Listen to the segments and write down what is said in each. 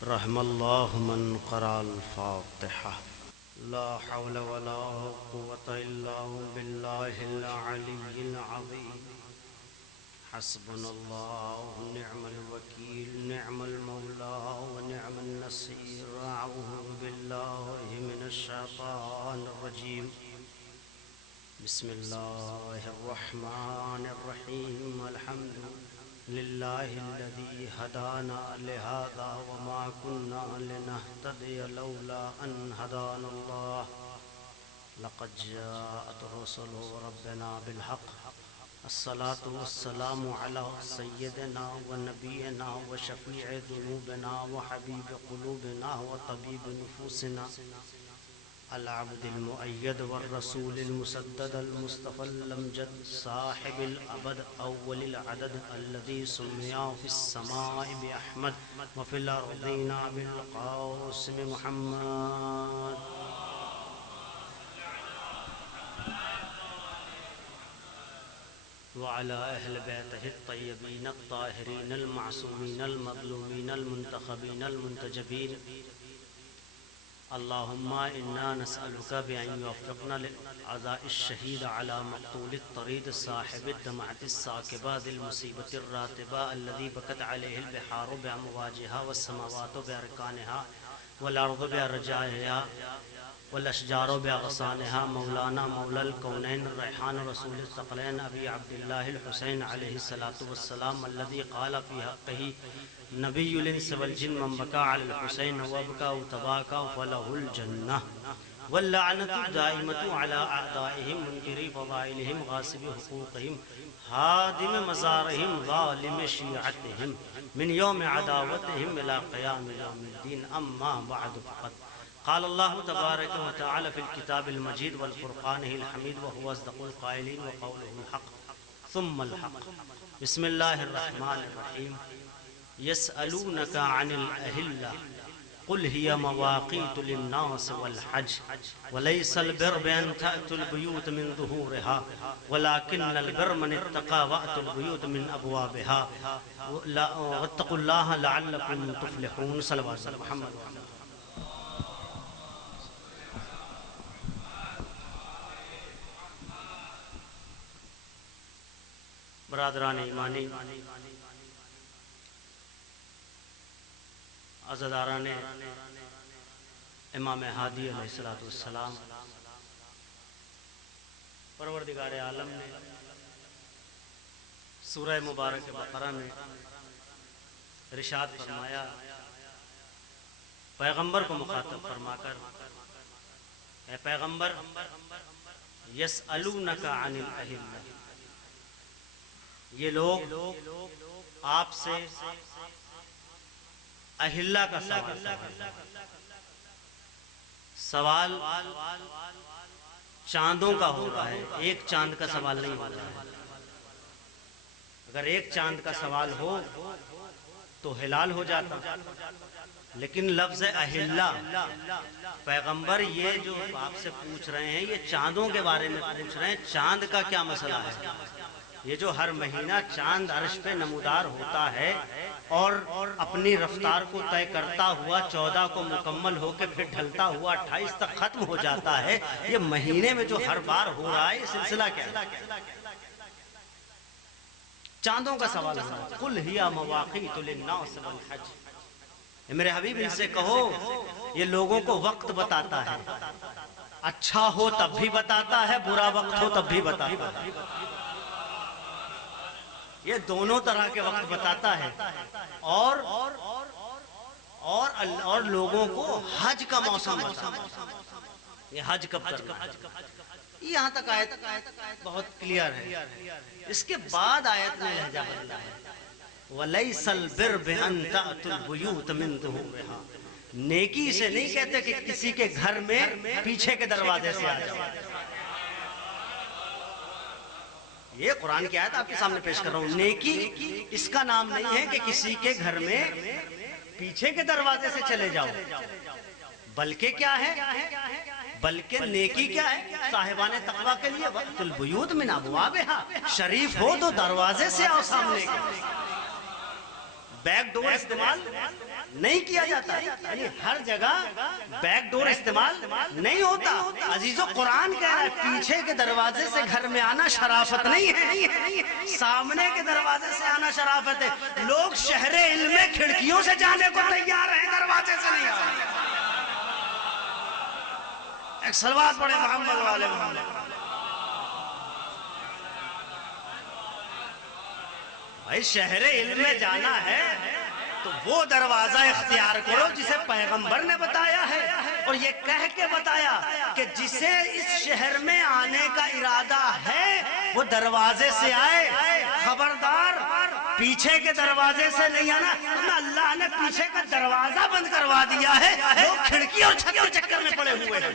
رحم الله من قرأ الفاتحة. لا حول ولا قوة إلا بالله العلي العظيم. حسبنا الله ونعم الوكيل، نعم المولى ونعم النصير. أعوذ بالله من الشيطان الرجيم. بسم الله الرحمن الرحيم. الحمد لله الذي هدانا لهذا وما كنا لنهتدي لولا أن هدانا الله. لقد جاءت رسل ربنا بالحق. الصلاة والسلام على سيدنا ونبينا وشفيع ذنوبنا وحبيب قلوبنا وطبيب نفوسنا العبد المؤيد والرسول المسدد المصطفى الأمجد صاحب الأبد أول العدد الذي سمي في السماء بأحمد وفي الأرضين بالقاسم محمد. وعلى أهل بيته الطيبين الطاهرين المعصومين المظلومين المنتخبين المنتجبين. اللهم إنا نسألك بأن يوفقنا للعزاء الشهيد على مقتول الطريد صاحب الدمعة الساكبة ذي المصيبة الراتبة الذي بكت عليه البحار بأمواجها والسماوات بأركانها والأرض بأرجائها والأشجار بأغصانها. مولانا مولى الكونين الريحان رسول الثقلين أبي عبد الله الحسين عليه الصلاة والسلام الذي قال في حقه نبي الإنس والجن من بكى على الحسين وبكى وتباكى فله الجنة. واللعنة الدائمة على أعدائهم منكري فضائلهم غاصب حقوقهم هادم مزارهم ظالم شيعتهم من يوم عداوتهم إلى قيام يوم الدين. أما بعد فقد قال الله تبارك وتعالى في الكتاب المجيد والفرقانه الحميد وهو أصدق القائلين وقوله الحق ثم الحق. بسم الله الرحمن الرحيم. يسألونك عن الأهلة قل هي مواقيت للناس والحج وليس البر بأن تأتوا البيوت من ظهورها ولكن البر من اتقى وأتوا البيوت من أبوابها واتقوا الله لعلكم تفلحون. صلوات محمد. برادران ایمانی، عزاداران امام ہادی علیہ السلام، پروردگار عالم نے سورہ مبارک بقرہ میں ارشاد فرمایا، پیغمبر کو مخاطب فرما کر، اے پیغمبر یسألونک عن الأہلہ، یہ لوگ آپ سے اہلہ کا سوال چاندوں کا ہوتا ہے، ایک چاند کا سوال نہیں ہوتا ہے۔ اگر ایک چاند کا سوال ہو تو ہلال ہو جاتا، لیکن لفظ اہلہ، پیغمبر یہ جو آپ سے پوچھ رہے ہیں یہ چاندوں کے بارے میں پوچھ رہے ہیں، چاند کا کیا مسئلہ ہے؟ یہ جو ہر مہینہ چاند عرش پہ نمودار ہوتا ہے اور اپنی رفتار کو طے کرتا ہوا 14 کو مکمل ہو کے پھر ڈھلتا ہوا 28 تک ختم ہو جاتا ہے، یہ مہینے میں جو ہر بار ہو رہا ہے یہ سلسلہ کیا ہے؟ چاندوں کا سوال ہے۔ قل ہی مواقیت للناس والحج، میرے حبیب ان سے کہو یہ لوگوں کو وقت بتاتا ہے، اچھا ہو تب بھی بتاتا ہے، برا وقت ہو تب بھی بتاتا ہے، یہ دونوں طرح کے وقت بتاتا ہے۔ اور لوگوں کو حج کا موسم بتاتا ہے، یہ حج کب کرنا ہے، یہاں تک آیت بہت کلیئر ہے۔ اس کے بعد آیت میں لہجہ بدلا ہے، وَلَيْسَ الْبِرْ بِأَن تَأْتُوا الْبُيُوتَ مِن ظُهُورِهَا، نیکی سے نہیں کہتے کہ کسی کے گھر میں پیچھے کے دروازے سے آ جاؤ۔ یہ قرآن کی آیت آپ کے سامنے پیش کر رہا ہوں۔ نیکی اس کا نام نہیں ہے کہ کسی کے گھر میں پیچھے کے دروازے سے چلے جاؤ، بلکہ کیا ہے، بلکہ نیکی کیا ہے، صاحبان تقویٰ کے لیے وقت البیوت من ابوابہا، شریف ہو تو دروازے سے آؤ سامنے کے، بیک ڈور استعمال نہیں کیا جاتا، یعنی ہر جگہ بیک ڈور استعمال نہیں ہوتا۔ عزیزو قرآن کہہ رہا ہے پیچھے کے دروازے سے گھر میں آنا شرافت نہیں ہے، سامنے کے دروازے سے آنا شرافت ہے۔ لوگ شہر علم میں کھڑکیوں سے جانے کو تیار ہیں، دروازے سے نہیں آ رہے۔ ایک صلوات پڑھے محمد والے محمد۔ بھائی شہر علم میں جانا ہے تو وہ دروازہ اختیار کرو جسے پیغمبر نے بتایا ہے، اور یہ کہہ کے بتایا کہ جسے اس شہر میں آنے کا ارادہ ہے وہ دروازے سے آئے، خبردار پیچھے کے دروازے سے نہیں آنا۔ اللہ نے پیچھے کا دروازہ بند کروا دیا ہے، لوگ کھڑکی اور چھت کے چکر میں پڑے ہوئے ہیں۔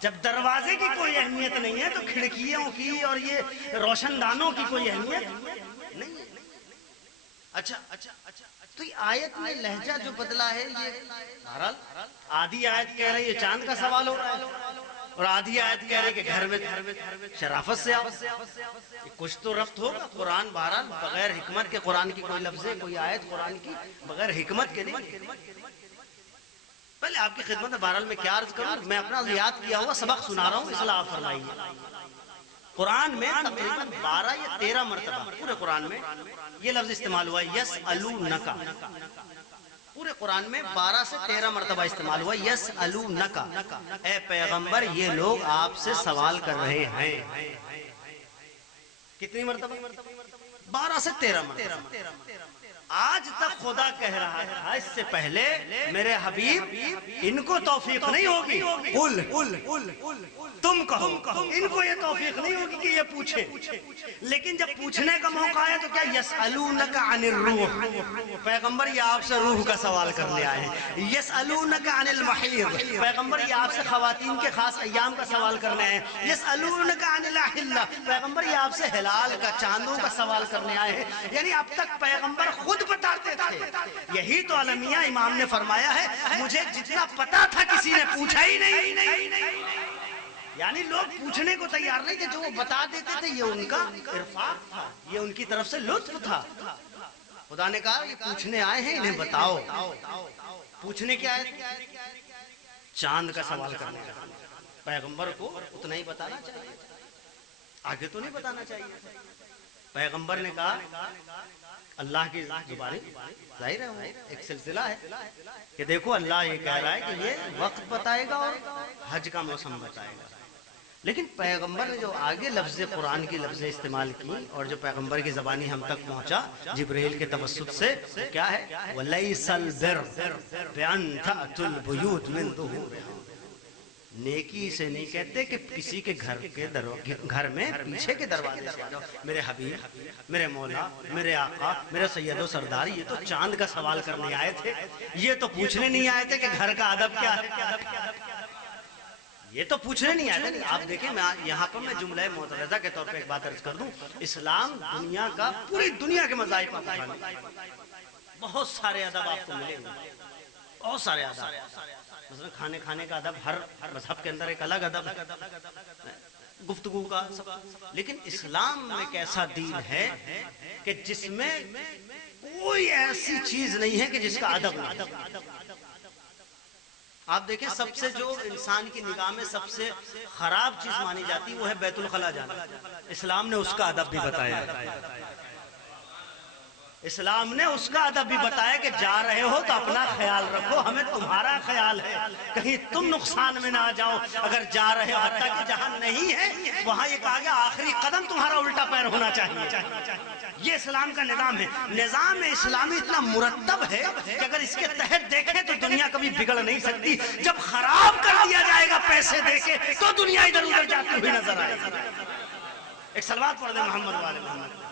جب دروازے کی کوئی اہمیت نہیں ہے تو کھڑکیوں کی اور یہ روشن دانوں کی کوئی اہمیت نہیں ہے۔ اچھا تو یہ آیت میں لہجہ جو بدلا ہے، یہ بہرحال آدھی آیت کہہ رہی ہے چاند کا سوال ہو رہا ہے، اور آدھی آیت کہہ رہی ہے کہ گھر میں شرافت سے آؤ۔ کچھ تو ربط ہوگا۔ قرآن بہرحال بغیر حکمت کے، قرآن کی کوئی لفظ ہے کوئی آیت قرآن کی بغیر حکمت کے نہیں۔ پہلے آپ کی خدمت میں بہرحال میں کیا عرض کروں، میں اپنا یاد کیا ہوا سبق سنا رہا ہوں، اصلاح فرمائیے۔ قرآن میں تقریباً 12 یا 13 مرتبہ پورے قرآن میں یہ لفظ استعمال ہوا ہے، یسألونک۔ پورے قرآن میں 12 سے 13 مرتبہ استعمال ہوا ہے، یسألونک، اے پیغمبر یہ لوگ آپ سے سوال کر رہے ہیں۔ کتنی مرتبہ؟ 12 سے 13 مرتبہ۔ آج تک خدا کہہ رہا تھا اس سے پہلے میرے حبیب ان کو توفیق نہیں ہوگی، تم کہو، ان کو یہ توفیق نہیں ہوگی کہ یہ پوچھے، لیکن جب پوچھنے کا موقع آیا تو کیا یسألونک عن الروح، پیغمبر یہ آپ سے روح کا سوال کرنے آئے ہیں۔ یسألونک عن المحیض، پیغمبر یہ آپ سے خواتین کے خاص ایام کا سوال کرنے آئے ہیں۔ یسألونک عن الاحلہ، پیغمبر یہ آپ سے ہلال کا، چاندوں کا سوال کرنے آئے ہیں۔ یعنی اب تک پیغمبر خود بتاتے تھے، یہی تو المیہ امام نے فرمایا ہے مجھے جتنا پتا تھا کسی نے پوچھا ہی نہیں۔ یعنی لوگ پوچھنے کو تیار نہیں تھے، جو وہ بتا دیتے تھے یہ ان کا عرفات تھا، یہ ان کی طرف سے لطف تھا۔ خدا نے کہا یہ پوچھنے آئے ہیں انہیں بتاؤ۔ پوچھنے کیا ہے؟ چاند کا سوال کرنے کا۔ پیغمبر کو اتنا ہی بتانا چاہیے، آگے تو نہیں بتانا چاہیے۔ پیغمبر نے کہا اللہ کی زبانی ظاہر ہے ایک سلسلہ ہے کہ دیکھو اللہ یہ کہہ رہا ہے کہ یہ وقت بتائے گا اور حج کا موسم بتائے گا، لیکن پیغمبر نے جو آگے لفظ قرآن کی لفظ استعمال کی اور جو پیغمبر کی زبانی ہم تک پہنچا جبرائیل کے توسط سے، کیا ہے؟ وَلَيْسَ الْبِرُّ بِأَن تَأْتُوا الْبُيُوتَ مِن ظُهُورِهَا، نیکی سے نہیں کہتے کہ کسی کے گھر میں پیچھے کے دروازے سے آ جاؤ۔ میرے حبیب، میرے مولا، میرے آقا، میرے سید و سردار یہ تو چاند کا سوال کرنے آئے تھے، یہ تو پوچھنے نہیں آئے تھے کہ گھر کا ادب کیا ہے، یہ تو پوچھنے نہیں آئے تھے۔ آپ دیکھیں میں یہاں پر میں جملہ معترضہ کے طور پہ ایک بات عرض کر دوں، اسلام دنیا کا، پوری دنیا کے مذاہب پر بہت سارے ادب آپ کو ملیں گے، بہت سارے ادب، مثلا کھانے کا ادب، ہر مذہب کے اندر ایک الگ ادب ہے، گفتگو کا، لیکن اسلام میں ایک ایسا دین ہے کہ جس میں کوئی ایسی چیز نہیں ہے کہ جس کا ادب نہیں۔ آپ دیکھیں سب سے جو انسان کی نگاہ میں سب سے خراب چیز مانی جاتی وہ ہے بیت الخلا جانا، اسلام نے اس کا ادب بھی بتایا، اسلام نے اس کا ادب بھی بتایا کہ جا رہے ہو تو اپنا خیال رکھو، ہمیں تمہارا خیال ہے، کہیں تم نقصان میں نہ آ جاؤ، اگر جا رہے ہو حتیٰ کہ جہاں نہیں ہے وہاں یہ کہا گیا آخری قدم تمہارا الٹا پیر ہونا چاہیے۔ یہ اسلام کا نظام ہے، نظام اسلامی اتنا مرتب ہے کہ اگر اس کے تحت دیکھیں تو دنیا کبھی بگڑ نہیں سکتی، جب خراب کر دیا جائے گا پیسے دے کے تو دنیا ادھر ادھر جاتی ہوئی نظر آئے گی۔ ایک صلوات پڑھ دیں محمد والے محمد۔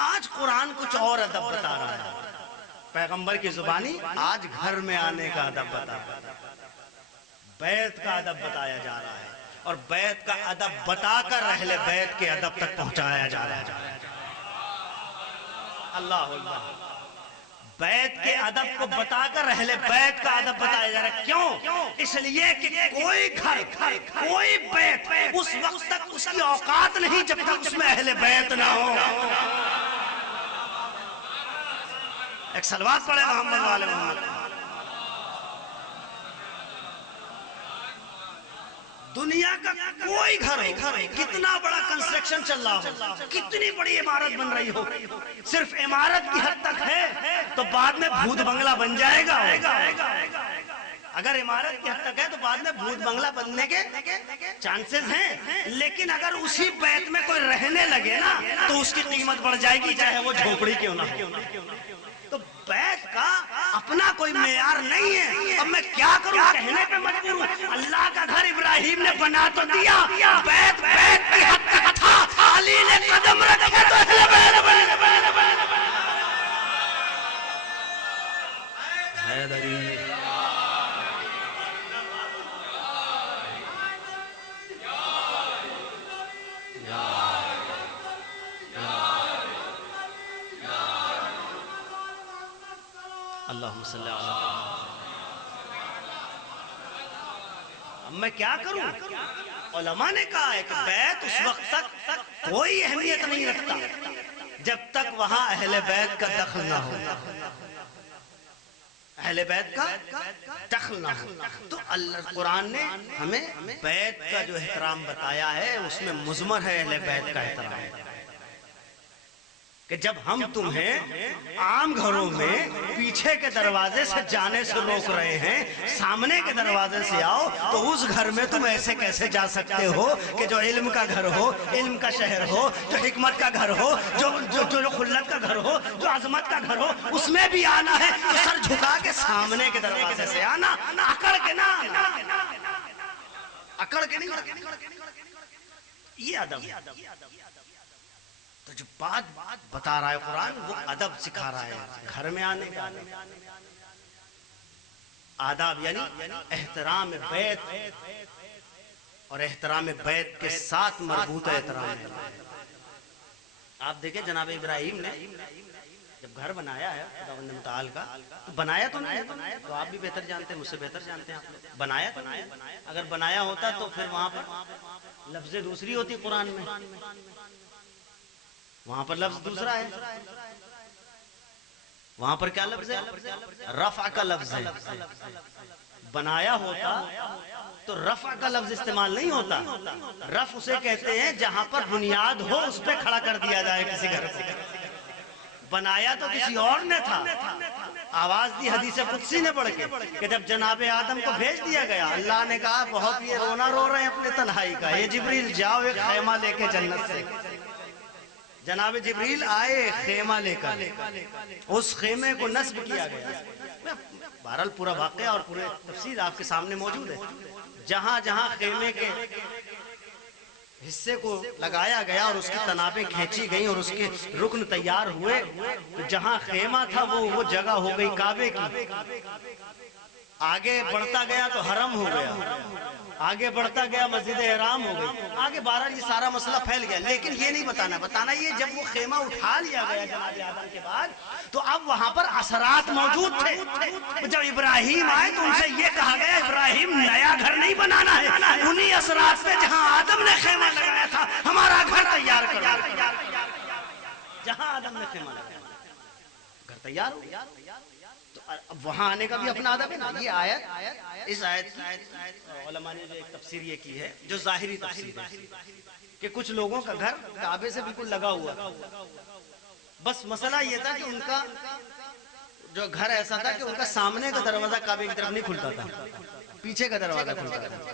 آج قرآن کچھ اور ادب بتا رہا ہے، پیغمبر کی زبانی آج گھر میں آنے کا ادب بتا رہا ہے، بیت کا ادب بتایا جا رہا ہے، اور بیت کا ادب بتا کر اہل بیت کے ادب تک پہنچایا جا رہا ہے۔ اللہ اللہ، بیت کے ادب کو بتا کر اہل بیت کا ادب بتایا جا رہا ہے. کیوں؟ اس لیے کہ کوئی گھر کوئی بیت اس وقت تک اس کی اوقات نہیں جب تک اس میں اہل بیت نہ ہو. ایک صلوات پڑھے محمد والے محمد. دنیا کا کوئی گھر ہو، کتنا بڑا کنسٹرکشن چل رہا ہو، کتنی بڑی عمارت بن رہی ہو، صرف عمارت کی حد تک ہے تو بعد میں بھوت بنگلہ بن جائے گا. اگر عمارت کی حد تک ہے تو بعد میں بھوت بنگلہ بننے کے چانسز ہیں. لیکن اگر اسی بیت میں کوئی رہنے لگے نا تو اس کی قیمت بڑھ جائے گی، چاہے وہ جھوپڑی کیوں نہ ہو. تو بیت کا اپنا کوئی معیار نہیں ہے. اب میں کیا کروں، کہنے پہ مجبور ہوں. اللہ کا گھر ابراہیم نے بنا تو دیا، بیت کی حد تک تھا، علی نے قدم رکھے تو اہل بیت بنے. حیدری اللہم صلی اللہ علیہ وسلم. اب میں کیا کروں؟ علماء نے کہا ہے کہ بیت اس وقت تک کوئی اہمیت نہیں رکھتا جب تک وہاں اہل بیت کا دخل نہ ہو. اہل بیت کا دخل نہ ہو. تو اللہ قرآن نے ہمیں بیت کا جو احترام بتایا ہے اس میں مضمر ہے اہل بیت کا احترام، کہ جب ہم تمہیں عام گھروں میں پیچھے کے دروازے سے جانے سے روک رہے ہیں، سامنے کے دروازے سے آؤ، تو اس گھر میں تم ایسے کیسے جا سکتے ہو کہ جو علم کا گھر ہو، علم کا شہر ہو، جو حکمت کا گھر ہو، جو خلت کا گھر ہو، جو عظمت کا گھر ہو، اس میں بھی آنا ہے تو سر جھکا کے سامنے کے دروازے سے آنا، اکڑ کے نہ آنا. اکڑ کے نہیں. یہ ادب ہے. تو جو بات بتا رہا ہے قرآن وہ ادب سکھا رہا ہے گھر میں آنے کا. آداب یعنی احترام بیت اور احترام بیت کے ساتھ مربوط احترام ہے. آپ دیکھیں جناب ابراہیم نے جب گھر بنایا ہے خداوند متعال کا، تو بنایا تو نہیں ہے، تو آپ بھی بہتر جانتے ہیں، مجھ سے بہتر جانتے ہیں. آپ بنایا تو نہیں ہے. اگر بنایا ہوتا تو پھر وہاں پر لفظ دوسری ہوتی قرآن میں، وہاں پر لفظ دوسرا ہے. وہاں پر کیا لفظ ہے؟ رفع کا لفظ ہے. بنایا ہوتا تو رفع کا لفظ استعمال نہیں ہوتا. رفع اسے کہتے ہیں جہاں پر بنیاد ہو اس پہ کھڑا کر دیا جائے کسی گھر کو. بنایا تو کسی اور نے تھا. آواز دی حدیث قدسی نے پڑھ کے کہ جب جناب آدم کو بھیج دیا گیا، اللہ نے کہا بہت یہ رونا رو رہے ہیں اپنے تنہائی کا، یہ جبریل جاؤ ایک خیمہ لے کے جنت سے. جناب جبریل آئے خیمہ لے کر، اس خیمے کو نصب کیا گیا. بہرحال پورا واقعہ اور پورے تفصیل آپ کے سامنے موجود ہے. جہاں جہاں خیمے کے حصے کو لگایا گیا اور اس کی تنابیں کھینچی گئیں اور اس کے رکن تیار ہوئے، جہاں خیمہ تھا وہ جگہ ہو گئی کعبے کی. آگے بڑھتا گیا تو حرم ہو گیا، آگے بڑھتا گیا مسجد احرام ہو گئی، آگے بہرحال یہ سارا مسئلہ پھیل گیا. لیکن یہ نہیں بتانا یہ جب وہ خیمہ اٹھا لیا گیا جناب آدم کے بعد تو اب وہاں پر اثرات موجود تھے. جب ابراہیم آئے تو ان سے یہ کہا گیا ابراہیم نیا گھر نہیں بنانا ہے، انہی اثرات پہ جہاں آدم نے خیمہ لگایا تھا ہمارا گھر تیار کرو. جہاں آدم نے خیمہ لگایا گھر تیار ہو. اب وہاں آنے کا بھی اپنا ادب ہے نا. یہ آیت، اس آیت کی علماء نے جو ایک تفسیر یہ کی ہے جو ظاہری تفسیر ہے کہ کچھ لوگوں کا گھر کعبے سے بالکل لگا ہوا تھا. بس مسئلہ یہ تھا کہ ان کا جو گھر ایسا تھا کہ ان کا سامنے کا دروازہ کعبے کی طرف نہیں کھلتا تھا، پیچھے کا دروازہ کھلتا تھا.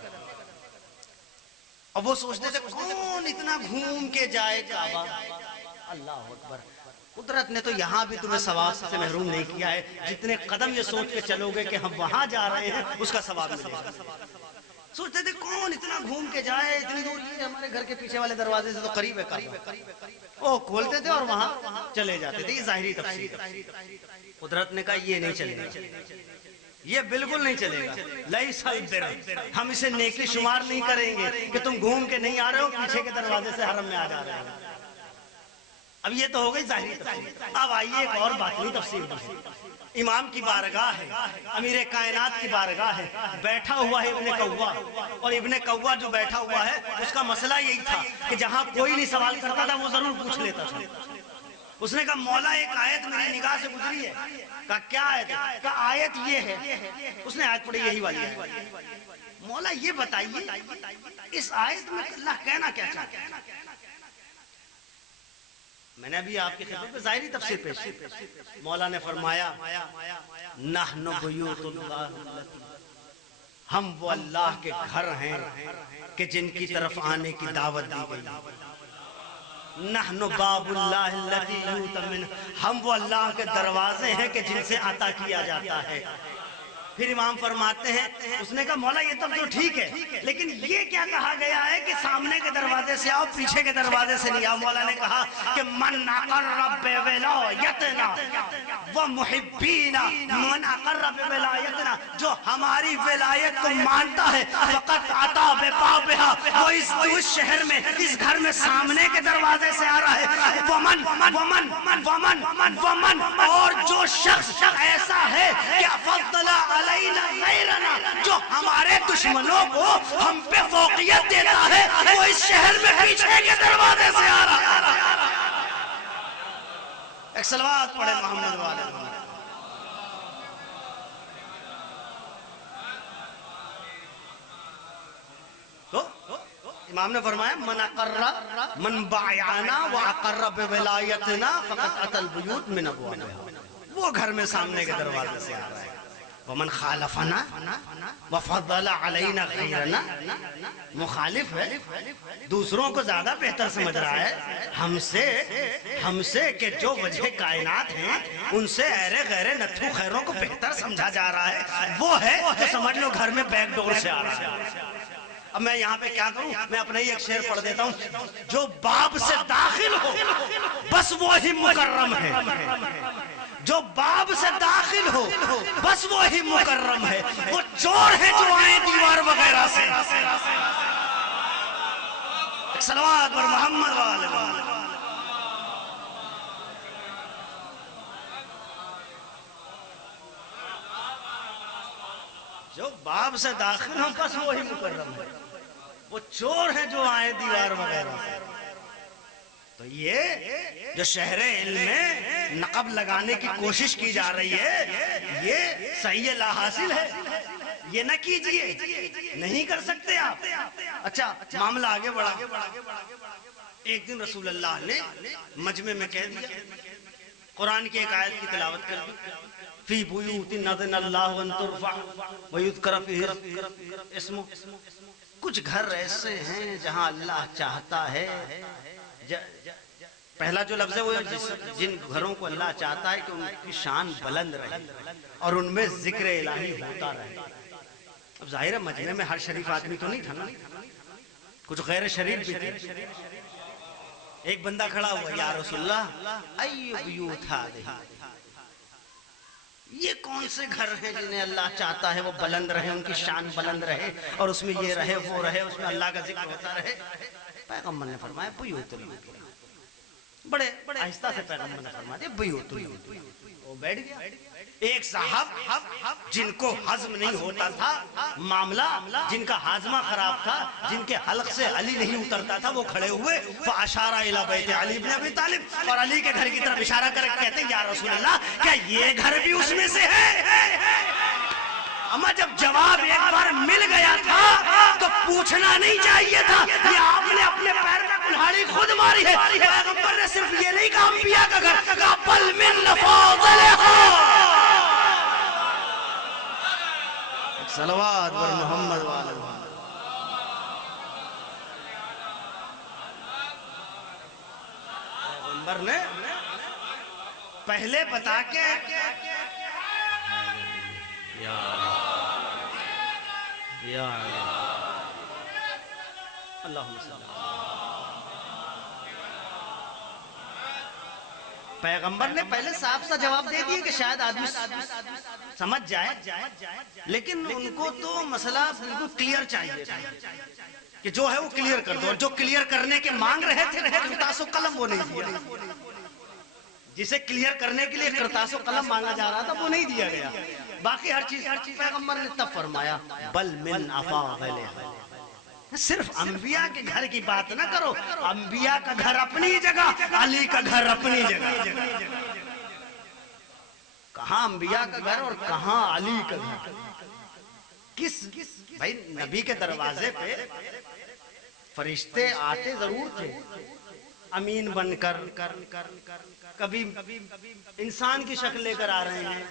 اب وہ سوچتے تھے کون اتنا گھوم کے جائے کعبہ. اللہ اکبر، قدرت نے تو یہاں بھی تمہیں ثواب سے محروم نہیں کیا ہے. جتنے قدم یہ سوچ کے چلو گے کہ ہم وہاں جا رہے ہیں اس کا ثواب ملے گا. سوچتے تھے کون اتنا گھوم کے جائے اتنی دور، یہ ہمارے گھر کے پیچھے والے دروازے سے تو قریب ہے کعبہ. وہ کھولتے تھے اور وہاں چلے جاتے تھے. یہ ظاہری تفسیر. قدرت نے کہا یہ نہیں چلے گا، یہ بالکل نہیں چلے گا. لیس البر، ہم اسے نیکی شمار نہیں کریں گے کہ تم گھوم کے نہیں آ رہے ہو، پیچھے کے دروازے سے حرم میں آ جا رہے ہو. اب یہ تو ہو گئی ظاہری تفسیر. اب آئیے ایک اور باطنی تفسیر. امام کی بارگاہ ہے, امیر کائنات کی بارگاہ ہے, بیٹھا ہوا ہے ابن کوا, اور ابن کوا جو بیٹھا ہوا ہے اس کا مسئلہ یہی تھا کہ جہاں کوئی نہیں سوال کرتا تھا وہ ضرور پوچھ لیتا تھا. اس نے کہا مولا ایک آیت میری نگاہ سے گزری ہے. کہا کیا آیت ہے؟ کہا آیت یہ ہے. اس نے آیت پڑھی یہی والی ہے. مولا یہ بتائیے اس آیت میں اللہ کہنا کیا چاہتا ہے؟ میں نے ابھی آپ کی خدمت میں ظاہری تفسیر پیش کی. مولا نے فرمایا نحن بیوت اللہ, ہم وہ اللہ کے گھر ہیں کہ جن کی طرف آنے کی دعوت دی گئی. نحن باب اللہ الذی یؤتی منہ, ہم وہ اللہ کے دروازے ہیں کہ جن سے عطا کیا جاتا ہے. پھر امام فرماتے ہیں, اس نے کہا مولا یہ تو ٹھیک ہے, لیکن یہ کیا کہا گیا ہے کہ سامنے کے دروازے سے آؤ پیچھے کے دروازے سے نہیں آؤ؟ مولا نے کہا کہ من اقر بولایتنا ومحبینا, من اقر بولایتنا, جو ہماری ولایت کو مانتا ہے فقط عطا ببابھا, وہ اس شہر میں اس گھر میں سامنے کے دروازے سے آ رہا ہے. ومن ومن ومن ومن, اور جو شخص ایسا ہے کہ فضل علینا غیرنا, جو ہمارے دشمنوں کو ہم پہ فوقیت دیتا ہے, وہ اس شہر میں پیچھے کے دروازے سے آ رہا ہے. ایک صلوات پڑھے محمد والے. تو امام نے فرمایا من اقر من بايعنا واقر بولایتنا فقد اتى البيوت من ابوابها, وہ گھر میں سامنے کے دروازے سے آ رہا ہے. ومن خالفنا وفضل علینا غیرنا, مخالف ہے, دوسروں کو زیادہ بہتر سمجھ رہا ہے ہم سے کہ جو وجہ کائنات ہیں ان سے ایرے غیرے نتھو خیروں کو بہتر سمجھا جا رہا ہے, وہ ہے جو سمجھ لو گھر میں بیک ڈور سے آ رہا ہے. اب میں یہاں پہ کیا کروں, میں اپنا ہی ایک شعر پڑھ دیتا ہوں. جو باب سے داخل ہو بس وہی مکرم ہے, جو باب سے داخل ہو بس وہی مکرم ہے, وہ چور ہے جو آئے دیوار وغیرہ سے. ایک صلوات پر محمد والے. جو باب سے داخل ہو بس وہی مکرم ہے, وہ چور ہے جو آئے دیوار وغیرہ سے. تو یہ جو شہر علم میں نقب لگانے کی کوشش کی جا رہی ہے یہ صحیح لا حاصل ہے, یہ نہ کیجئے, نہیں کر سکتے آپ. اچھا معاملہ آگے بڑھا. ایک دن رسول اللہ نے مجمع میں کہہ دیا, قرآن کی ایک آیت کی تلاوت کر دی, فی بیوت نذن اللہ ان ترفع ویذکر فیہ اسمہ. کچھ گھر ایسے ہیں جہاں اللہ چاہتا ہے, پہلا جو لفظ ہے وہ جن گھروں کو اللہ چاہتا ہے کہ ان کی شان بلند رہے اور ان میں ذکر الہی ہوتا رہے. اب ظاہر ہے مجمع میں ہر شریف آدمی تو نہیں تھا نا, کچھ غیر شریف بھی تھے. ایک بندہ کھڑا ہوا, یا رسول اللہ ای بیوت ہذہ, یہ کون سے گھر ہیں جنہیں اللہ چاہتا ہے وہ بلند رہے, ان کی شان بلند رہے اور اس میں یہ رہے وہ رہے, اس میں اللہ کا ذکر ہوتا رہے. پیغمبر نے فرمایا بیوت اللہ, بڑے آہستہ سے پیغمبر نے فرما دیا بیوت اللہ. وہ بیٹھ گیا. ایک صاحب جن کو ہضم نہیں ہوتا تھا معاملہ, جن کا ہاضمہ خراب تھا, جن کے حلق سے علی نہیں اترتا تھا, وہ کھڑے ہوئے فاشارہ الی بیت علی بن ابی طالب, اور علی کے گھر کی طرف اشارہ کر کے کہتے ہیں یا رسول اللہ کیا یہ گھر بھی اس میں سے ہے؟ اما جب جواب ایک بار مل گیا تھا تو پوچھنا نہیں چاہیے تھا, یہ آپ نے اپنے پیر میں کلہاڑی خود ماری ہے. پیغمبر نے صرف یہ نہیں کہا انبیاء کا گھر, کہا بل من فاضلها. صلوات پر محمد والے. پیغمبر نے پہلے بتا کے اللہم صلی اللہ, پیغمبر نے پہلے صاف سا جواب دے دیا کہ شاید آدمی سمجھ جائے, لیکن ان کو تو مسئلہ بالکل کلیئر چاہیے تھا کہ جو ہے وہ کلیئر کر دو, اور جو کلیئر کرنے کے مانگ رہے تھے تاسو قلم وہ نہیں دیا. جسے کلیئر کرنے کے لیے کرتاس و قلم مانگا جا رہا تھا وہ نہیں دیا گیا. باقی ہر چیز پیغمبر نے تب فرمایا بل من افاضل. صرف انبیاء کے گھر کی بات نہ کرو، انبیاء کا گھر اپنی جگہ، علی کا گھر اپنی جگہ. کہاں انبیاء کا گھر اور کہاں علی کا گھر؟ کس بھائی نبی کے دروازے پہ فرشتے آتے ضرور تھے امین بن کر، کبھی انسان کی شکل لے کر آ رہے ہیں.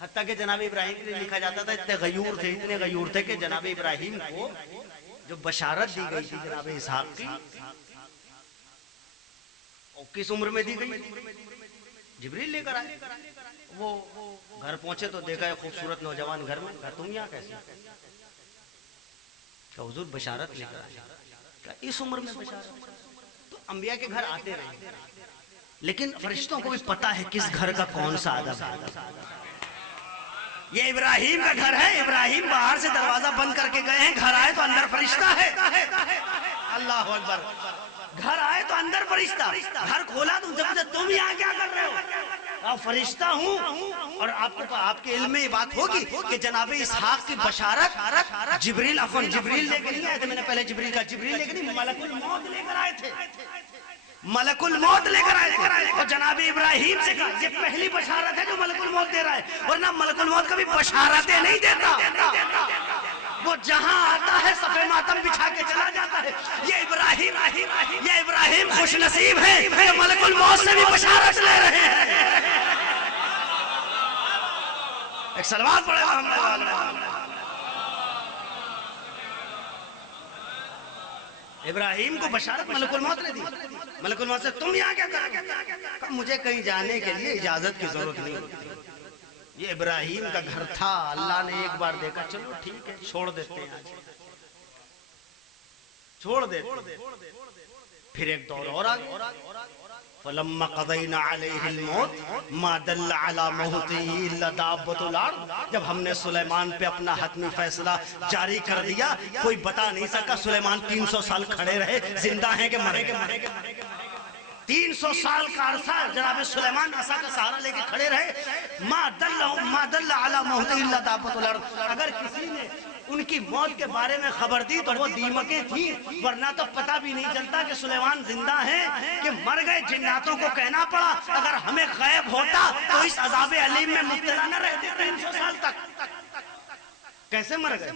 حتیٰ کہ جناب ابراہیم کے لیے لکھا جاتا تھا اتنے غیور تھے کہ جناب ابراہیم کو جو بشارت دی گئی تھی جناب اسحاق کی کس عمر میں دی گئی؟ جبریل لے کر آئے. وہ گھر پہنچے تو دیکھا ہے خوبصورت نوجوان گھر میں. تم یہاں کیسے؟ کہ حضور بشارت لے کر آئے. اس عمر میں بشارت؟ تو انبیاء کے گھر آتے رہے، لیکن فرشتوں کو بھی پتا ہے کس گھر کا کون سا ادب ہے. یہ ابراہیم کا گھر ہے، ابراہیم باہر سے دروازہ بند کر کے گئے ہیں، گھر آئے تو اندر فرشتہ ہے. اللہ اکبر. گھر آئے تو اندر فرشتہ، گھر کھولا تو تم یہاں کیا کر رہے ہو؟ آپ فرشتہ ہوں. اور آپ کے علم میں یہ بات ہوگی کہ جناب اسحاق کی بشارت جبریل لے کے نہیں آئے تھے. میں نے پہلے جبریل لے کے نہیں، ملک الموت لے کر آئے تھے. ملک الموت لے کر آئے اور جناب ابراہیم سے کہا یہ پہلی بشارت ہے جو ملک الموت دے رہا ہے، ورنہ ملک الموت کبھی بشارتیں نہیں دیتا. وہ جہاں آتا ہے صفے ماتم بچھا کے چلا جاتا ہے. یہ ابراہیم خوش نصیب ہے کہ ملک الموت سے بھی بشارت لے رہے ہیں. ایک صلوات پڑھے محمد والے. ابراہیم کو بشارت ملک الموت نے دی. ملک الموت سے تم یہاں کیا کرو؟ مجھے کہیں جانے کے لیے اجازت کی ضرورت نہیں. یہ ابراہیم کا گھر تھا، اللہ نے ایک بار دیکھا چلو ٹھیک ہے چھوڑ دیتے ہیں، چھوڑ دیتے. پھر ایک دور اور آ گیا. فلما قضینا علیہ الموت ما دل علی موته الا دابۃ الارض. جب ہم نے سلیمان پہ اپنا حتمی فیصلہ جاری کر دیا، کوئی بتا نہیں سکا سلیمان 300 سال کھڑے رہے، زندہ ہیں کہ مرے. 300 سال کا عرصہ جناب سلیمان عصا کا سہارا لے کے کھڑے رہے. ما دل علی موته الا دابۃ الارض. اگر کسی نے ان کی موت کے بارے میں خبر دی تو وہ دیمکیں تھیں، ورنہ تو پتہ بھی نہیں چلتا کہ سلیمان زندہ ہیں کہ مر گئے. جناتوں کو کہنا پڑا اگر ہمیں غیب ہوتا تو اس عذاب علیم میں مبتلا نہ رہتے 300 سال تک. کیسے مر گئے؟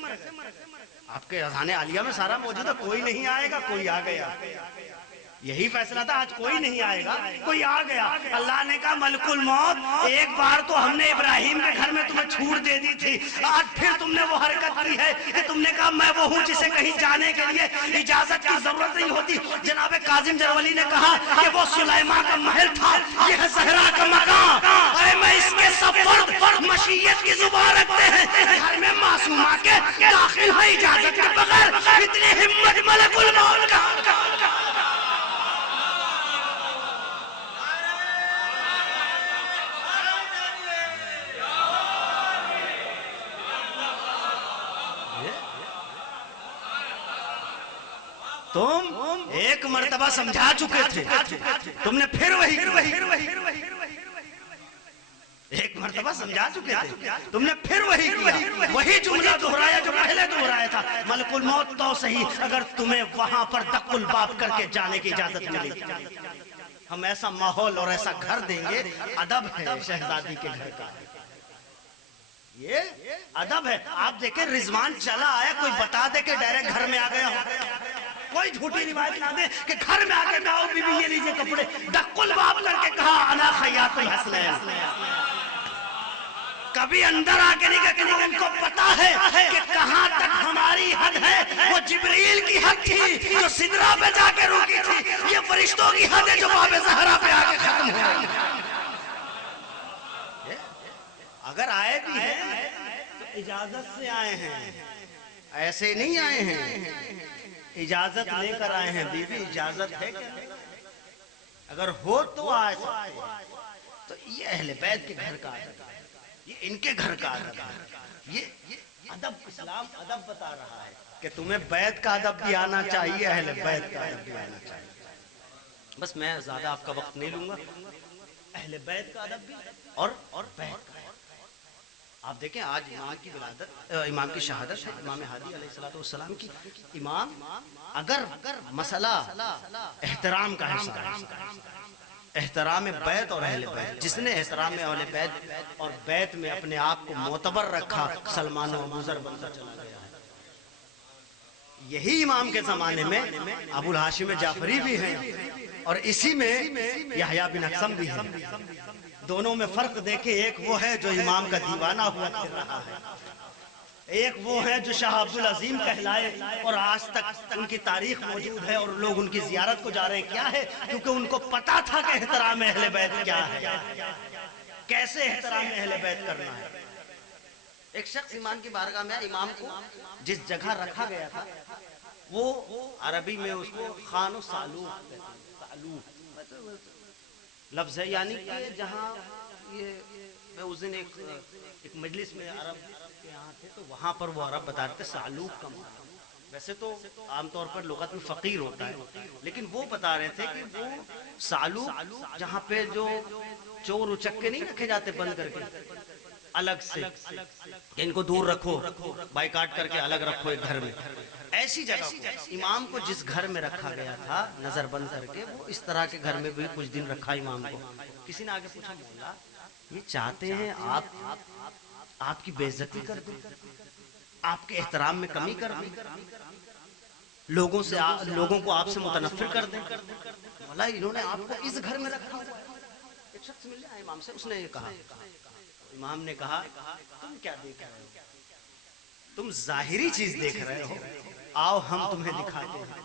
آپ کے اذان عالیہ میں سارا موجود ہے. کوئی نہیں آئے گا، کوئی آ گیا. یہی فیصلہ تھا آج کوئی نہیں آئے گا، کوئی آ گیا. اللہ نے کہا ملک الموت ایک بار تو ہم نے ابراہیم کے گھر میں تمہیں چھوٹ دے دی تھی، آج پھر تم نے وہ حرکت کی ہے کہ تم نے کہا میں وہ ہوں جسے کہیں جانے کے لیے اجازت کی ضرورت نہیں ہوتی. جناب کاظم جرولی نے کہا کہ وہ سلیمان کا محل تھا، یہ ہے زہرا کا مکان. اے میں اس کے سفر مشیت کی زبان رکھتے ہیں گھر میں معصومہ کے داخل ہے اجازت کے بغیر. اتنی ہمت ملک الموت کا. تم ایک مرتبہ سمجھا چکے تھے، تم نے پھر وہی ایک مرتبہ سمجھا چکے تھے، تم نے پھر وہی جملہ دہرایا جو پہلے دہرایا تھا. ملک الموت تو صحیح اگر تمہیں وہاں پر دق الباب کر کے جانے کی اجازت ملے. ہم ایسا ماحول اور ایسا گھر دیں گے. ادب ہے شہزادی کے گھر کا، یہ ادب ہے. آپ دیکھیں رضوان چلا آیا، کوئی بتا دے کہ ڈائریکٹ گھر میں آ گیا ہو. کوئی جھوٹی روایت نہ دے کہ گھر میں آ کے کہا بی بی یہ لیجیے کپڑے. دق الباب کر کے کہا انا خیاط الحسنین. کبھی اندر آ کے نہیں کہا کہ ان کو پتا ہے کہ کہاں تک ہماری حد ہے. وہ جبریل کی حد تھی جو سدرہ پہ جا کے روکی تھی، یہ فرشتوں کی حد ہے جو باب زہرا پہ آ کے ختم ہو. اگر آئے بھی ہیں تو اجازت سے آئے ہیں، ایسے نہیں آئے ہیں. اجازت لے کر آئے ہیں. بی بی اجازت ہے کہ اگر ہو تو آئے سکتے. تو یہ اہل بیت کے گھر کا ادب ہے، یہ ان کے گھر کا ادب ہے. یہ ادب اسلام ادب بتا رہا ہے کہ تمہیں بیت کا ادب بھی آنا چاہیے، اہل بیت کا ادب بھی آنا چاہیے. بس میں زیادہ آپ کا وقت نہیں لوں گا. اہل بیت کا ادب بھی اور بیت کا ادب۔ آپ دیکھیں آج امام کی ولادت، امام کی شہادت ہے، امام ہادی علیہ السلام کی۔ امام اگر مسئلہ احترام کا ہے، احترام بیت اور اہل بیت، جس نے احترام اہل بیت اور بیت میں اپنے آپ کو معتبر رکھا، سلمان و ابوذر بنتا چلا گیا ہے۔ یہی امام کے زمانے میں ابو الہاشم جعفری بھی ہیں، اور اسی میں یحییٰ بن اقسم بھی ہیں۔ دونوں میں فرق دیکھیں، ایک وہ ہے جو امام کا دیوانہ ہوا پھر رہا ہے، ایک وہ ہے جو شاہ عبد العظیم کہلائے اور آج تک ان کی تاریخ موجود ہے اور لوگ ان کی زیارت کو جا رہے ہیں۔ کیا ہے؟ کیونکہ ان کو پتا تھا کہ احترام اہل بیت کیا ہے، کیسے احترام اہل بیت کرنا ہے۔ ایک شخص امام کی بارگاہ میں، امام کو جس جگہ رکھا گیا تھا وہ عربی میں اس کو خان و سالوق لفظ ہے، یعنی کہ جہاں یہ میں اس دن ایک مجلس میں عرب کے یہاں تھے تو وہاں پر وہ عرب بتا رہے تھے سالوق کا معنی۔ ویسے تو عام طور پر لغت میں فقیر ہوتا ہے، لیکن وہ بتا رہے تھے کہ وہ سالوق جہاں پہ جو چور اچکے نہیں رکھے جاتے بند کر کے الگ سے، کہ ان کو دور رکھو، بائیکاٹ کر کے الگ رکھو ایک گھر میں، ایسی جگہ کو امام کو جس گھر میں رکھا گیا تھا نظر بند کر کے، وہ اس طرح کے گھر میں بھی کچھ دن رکھا امام کو۔ کسی نے آگے پوچھا مولا یہ چاہتے ہیں آپ کی بے عزتی کر دیں، آپ کے احترام میں کمی کر دیں، لوگوں کو آپ سے متنفر کر دیں، مولا انہوں نے آپ کو اس گھر میں رکھا ہوا ہے۔ ایک شخص مل جائے امام سے، اس نے یہ کہا، امام نے کہا تم کیا دیکھ رہے ہو؟ تم ظاہری چیز دیکھ رہے ہو، آؤ ہم تمہیں دکھاتے ہیں۔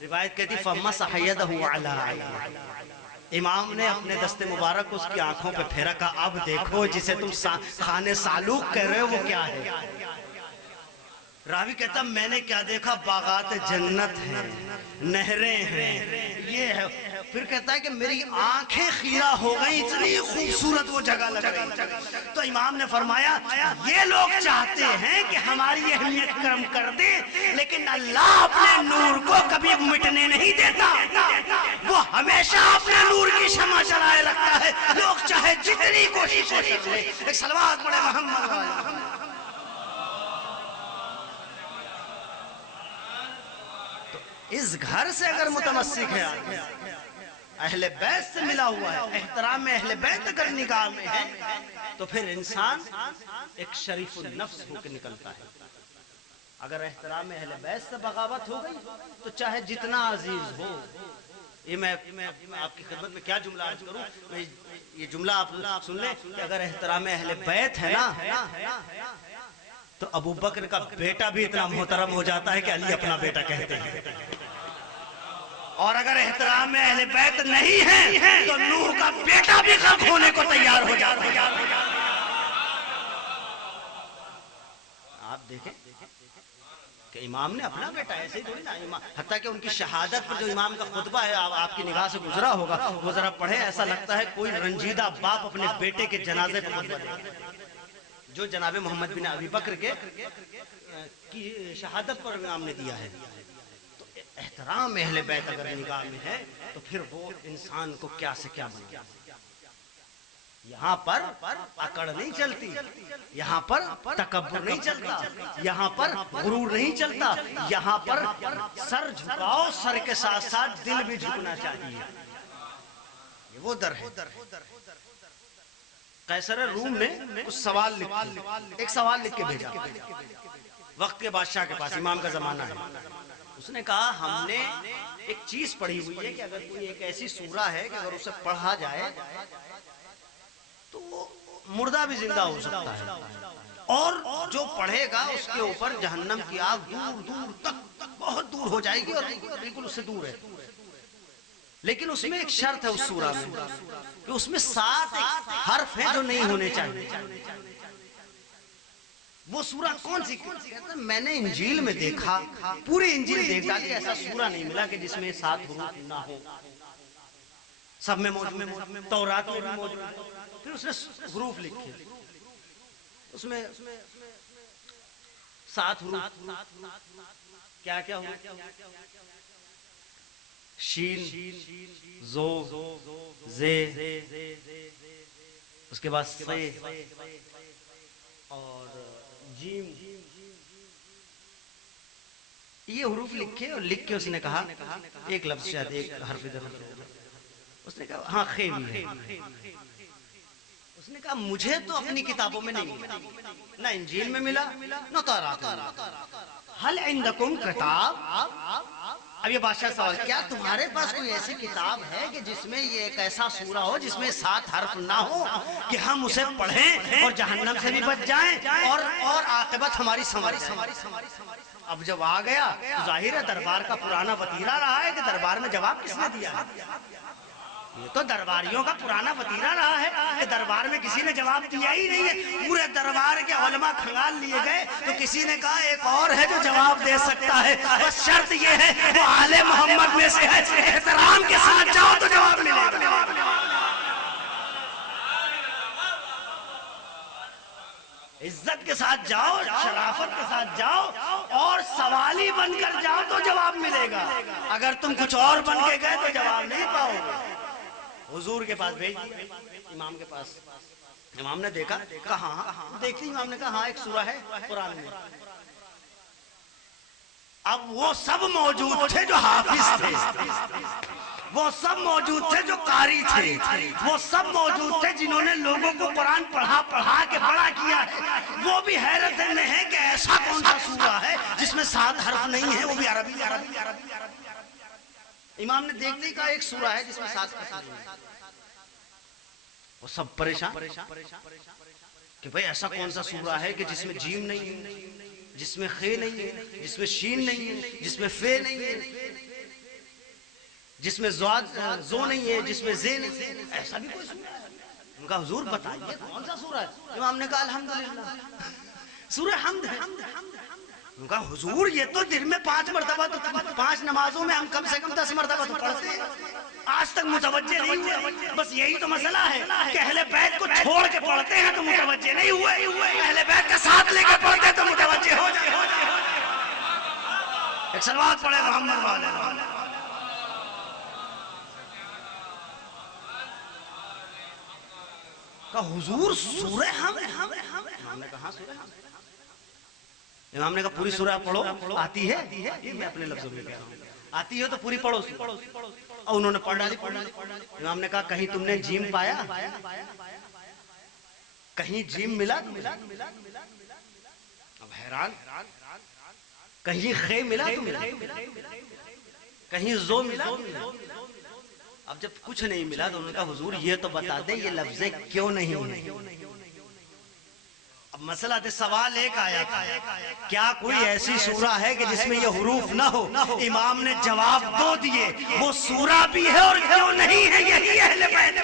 روایت کہتی فَمَسَحَ يَدَهُ عَلَىٰ عَيْنِهِ، امام نے اپنے دست مبارک کو اس کی آنکھوں پہ پھیرا، کہا اب دیکھو جسے تم خانے سالوق کہہ رہے ہو وہ کیا ہے۔ راوی کہتا میں نے کیا دیکھا، باغات جنت ہیں، نہریں ہیں، یہ ہے۔ پھر کہتا ہے کہ میری آنکھیں خیرہ ہو گئی، اتنی خوبصورت وہ جگہ لگ رہی۔ تو امام نے فرمایا یہ لوگ چاہتے ہیں کہ ہماری اہمیت کم کر دیں، لیکن اللہ اپنے نور کو کبھی مٹنے نہیں دیتا، وہ ہمیشہ اپنے نور کی شمع جلائے رکھتا ہے، لوگ چاہے جتنی کوشش کر لیں۔ ایک صلوات پڑھے محمد۔ اس گھر سے اگر متمسک ہے، اہل بیت سے ملا ہوا ہے، احترام میں اہل بیت اگر نگاہ میں ہے، تو پھر انسان ایک شریف النفس ہو کے نکلتا ہے۔ اگر احترام میں اہل بیت سے بغاوت ہو گئی تو چاہے جتنا عزیز ہو، یہ میں آپ کی خدمت میں کیا جملہ عرض کروں، یہ جملہ آپ سن لیں کہ اگر احترام اہل بیت ہے نا تو ابو بکر کا بیٹا بھی اتنا محترم ہو جاتا ہے کہ علی اپنا بیٹا کہتے ہیں، اور اگر احترام میں اہل بیت نہیں ہے تو نوح کا بیٹا بھی غرق ہونے کو تیار ہو جاتا ہے۔ آپ دیکھیں کہ امام نے اپنا بیٹا ایسے ہی تھوڑی نا، حتیٰ کہ ان کی شہادت پر جو امام کا خطبہ ہے آپ کی نگاہ سے گزرا ہوگا، وہ ذرا پڑھیں، ایسا لگتا ہے کوئی رنجیدہ باپ اپنے بیٹے کے جنازے پر خطبہ دے، جو جناب محمد بن ابی بکر کی شہادت پر امام نے دیا ہے۔ تو احترام اہل بیت اگر نگاہ میں ہے تو پھر وہ انسان کو کیا سے کیا بنا۔ یہاں پر اکڑ نہیں چلتی، یہاں پر تکبر نہیں چلتا، یہاں پر غرور نہیں چلتا، یہاں پر سر جھکاؤ، سر کے ساتھ ساتھ دل بھی جھکنا چاہیے، یہ وہ در ہے۔ قیصر روم نے کچھ سوال ایک سوال لکھ کے بھیجا وقت کے بادشاہ کے پاس، امام کا زمانہ ہے۔ اس نے کہا ہم نے ایک چیز پڑھی ہوئی ہے کہ اگر کوئی ایک ایسی سورہ ہے کہ اگر اسے پڑھا جائے تو وہ مردہ بھی زندہ ہو سکتا ہے، اور جو پڑھے گا اس کے اوپر جہنم کی آگ دور دور تک بہت دور ہو جائے گی، اور بالکل اس سے دور ہے، لیکن اس میں ایک شرط ہے اس سورہ میں کہ اس میں 7 حرف ہیں جو نہیں ہونے چاہیے۔ وہ سورہ کون سی؟ کہتا میں نے انجیل میں دیکھا، پوری انجیل دیکھ ڈالی، ایسا سورہ نہیں ملا کہ جس میں 7 حروف نہ ہو، سب میں موجود، تورات میں بھی موجود۔ پھر اس نے حروف لکھے، اس میں 7 حروف کیا کیا ہو؟ شین، زو، زے، اس کے بعد سے اور جیم، یہ حروف لکھے اور لکھ کے اس نے کہا ایک لفظ شاید ایک حرف ادھر اس نے کہا ہاں خے بھی ہے. اس نے کہا مجھے تو اپنی کتابوں میں نہیں ملا، نہ انجیل میں ملا نہ تورات میں ملا. حل عندکم کتاب، اب یہ بادشاہ سوال، کیا تمہارے پاس کوئی ایسی کتاب ہے کہ جس میں یہ ایک ایسا سورہ ہو جس میں 7 حرف نہ ہو کہ ہم اسے پڑھیں اور جہنم سے بھی بچ جائیں اور عاقبت ہماری سنور جائے. اب جب آ گیا تو ظاہر ہے دربار کا پرانا وتیرہ رہا ہے کہ دربار میں جواب کس نے دیا ہے. یہ تو درباریوں کا پرانا وتیرہ رہا ہے کہ دربار میں کسی نے جواب دیا ہی نہیں ہے. پورے دربار کے علماء کھنگال لیے گئے تو کسی نے کہا ایک اور ہے جو جواب دے سکتا ہے، بس شرط یہ ہے وہ آل محمد میں سے ہے، احترام کے ساتھ جاؤ تو جواب ملے گا. عزت کے ساتھ جاؤ، شرافت کے ساتھ جاؤ اور سوالی بن کر جاؤ تو جواب ملے گا. اگر تم کچھ اور بن کے گئے تو جواب نہیں پاؤ گے. حضور کے پاس بھیج دیا، امام کے پاس. امام نے دیکھا، کہاں دیکھتی، امام نے کہا ہاں ایک سورہ ہے قرآن میں. اب وہ سب موجود تھے جو حافظ تھے، وہ سب موجود تھے جو قاری تھے، وہ سب موجود تھے جنہوں نے لوگوں کو قرآن پڑھا کے بڑا کیا ہے. وہ بھی حیرت میں ہے کہ ایسا کون سا سورہ ہے جس میں 7 حرف نہیں ہے، وہ بھی عربی. امام نے دیکھتے ہی کہا ایک سورہ ہے جس میں 7 حرف نہیں ہے. وہ سب پریشان کہ بھئی ایسا کون سا سورہ ہے کہ جس میں جیم نہیں ہے، جس میں خے نہیں ہے، جس میں شین نہیں ہے، جس میں فے نہیں ہے، جس میں زو نہیں ہے، جس میں زے نہیں ہے. ایسا بھی کوئی سورہ ہے؟ ان کا حضور بتائیے کون سا سورہ ہے. امام نے کہا الحمدللہ، سورہ حمد ہے. ان کا حضور یہ تو دن میں 5 مرتبہ، تو 5 نمازوں میں ہم کم سے کم 10 مرتبہ تو پڑھتے ہیں، آج تک متوجہ نہیں ہوئے. بس یہی تو مسئلہ ہے کہ اہل بیت کو چھوڑ کے پڑھتے ہیں تو متوجہ نہیں ہوئے، اہل بیت کا ساتھ لے کے پڑھتے تو متوجہ ہو جائے. ایک صلوات پڑھے محمد والے. کہ حضور سورہ حمد. امام نے کہا سورہ حمد. امام نے کہا پوری سورہ پڑھو. آتی ہے؟ یہ میں اپنے لفظوں میں کہہ رہا ہوں، آتی ہے تو پوری پڑھو. اور انہوں نے پڑھ ڈالی. امام نے کہا کہیں تم نے جیم پایا؟ کہیں جیم ملا؟ اب حیران، کہیں خے ملا؟ کہیں زو ملا؟ اب جب کچھ نہیں ملا تو انہوں نے کہا حضور یہ تو بتا دیں یہ لفظیں کیوں نہیں ہیں. اب مسئلہ تھا، سوال ایک آیا تھا کیا کوئی ایسی سورہ ہے کہ جس میں یہ حروف نہ ہو؟ امام نے جواب دو دیے، وہ سورہ بھی ہے اور کیوں نہیں ہے. یہی اہل بیت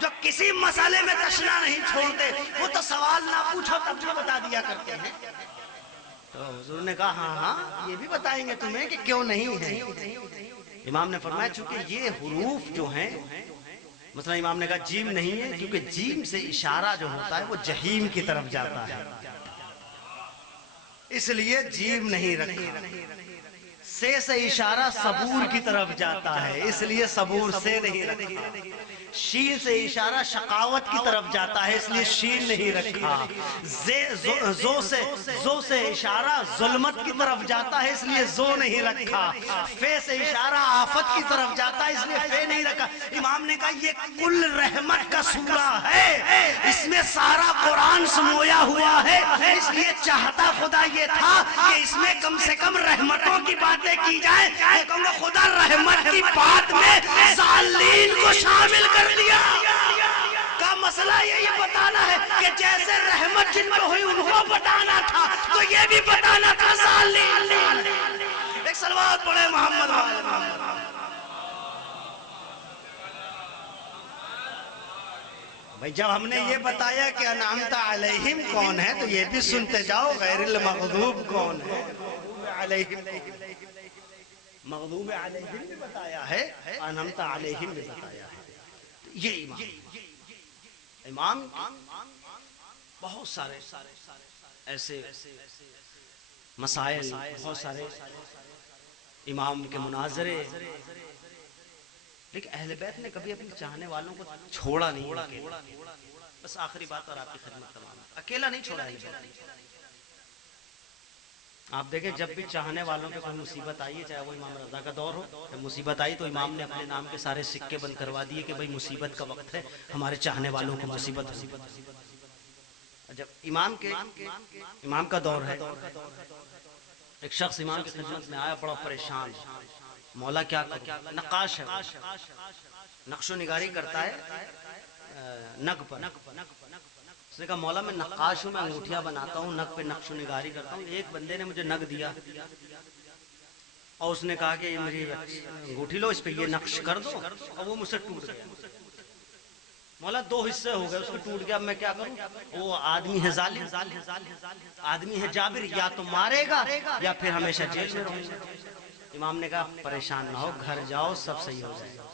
جو کسی مسئلے میں تشنا نہیں چھوڑتے، وہ تو سوال نہ پوچھو تب جو بتا دیا کرتے ہیں. تو حضور نے کہا ہاں یہ بھی بتائیں گے تمہیں کہ کیوں نہیں ہے. امام نے فرمایا چونکہ یہ حروف جو ہیں، مثلا امام نے کہا جیم نہیں ہے کیونکہ جیم سے اشارہ جو ہوتا ہے وہ جہیم کی طرف جاتا ہے، اس لیے جیم نہیں رکھا. سے اشارہ صبور کی طرف جاتا ہے، اس لیے صبور سے نہیں رکھا. شین سے اشارہ شقاوت کی طرف جاتا ہے، اس لیے شین نہیں رکھا. زو سے اشارہ ظلمت کی طرف جاتا ہے، اس لیے زو نہیں رکھا. فے سے اشارہ آفت کی طرف جاتا ہے، اس لیے فے نہیں رکھا. امام نے کہا یہ کل رحمت کا سورہ ہے، اس میں سارا قرآن سمویا ہوا ہے، اس لیے چاہتا خدا یہ تھا کہ اس میں کم سے کم رحمتوں کی باتیں کی جائیں. خدا رحمت کی بات میں ظالمین کو شامل کر دیا. کا مسئلہ یہی بتانا ہے کہ جیسے رحمت جن پر ہوئی ان کو بتانا تھا تو یہ بھی بتانا تھا ظالمین. ایک صلوات پڑھے محمد والے. بھئی جب ہم نے یہ بتایا کہ انعمت علیہم کون ہے تو یہ بھی سنتے جاؤ غیر المغضوب کون ہے. مغضوب علیہم بھی بتایا ہے، انعمت علیہم بھی بتایا ہے. یہ امام بہت سارے ایسے مسائل، بہت سارے امام کے مناظرے لیکن اہل بیت نے کبھی اپنے چاہنے والوں کو چھوڑا نہیں. بس آخری بات اور آپ کی خدمت تمام، اکیلا نہیں چھوڑا اہل بیت. آپ دیکھیں جب بھی چاہنے والوں پہ کوئی مصیبت آئی ہے، چاہے وہ امام رضا کا دور ہو، جب مصیبت آئی تو امام نے اپنے نام کے سارے سکے بند کروا دیے کہ بھئی مصیبت کا وقت ہے، ہمارے چاہنے والوں کو مصیبت ہوئی. جب امام کا دور ہے، ایک شخص امام کی خدمت میں آیا بڑا پریشان، مولا کیا کروں؟ نقاش ہے، نقش و نگاری کرتا ہے نگ پر. اس نے کہا مولا میں نقاش ہوں، میں انگوٹھیاں بناتا ہوں، نگ پہ نقش و نگاری کرتا ہوں. ایک بندے نے مجھے نگ دیا اور اس نے کہا کہ مجھے انگوٹھی لو، اس پہ یہ نقش کر دو، اور وہ مجھ سے ٹوٹ گیا. مولا 2 حصے ہو گئے، اس کو ٹوٹ گیا، میں کیا کروں؟ وہ آدمی ہے ظالم، آدمی ہے جابر، یا تو مارے گا یا پھر ہمیشہ جیل میں رہوں گا. امام نے کہا پریشان نہ ہو، گھر جاؤ سب صحیح ہو جائے گا.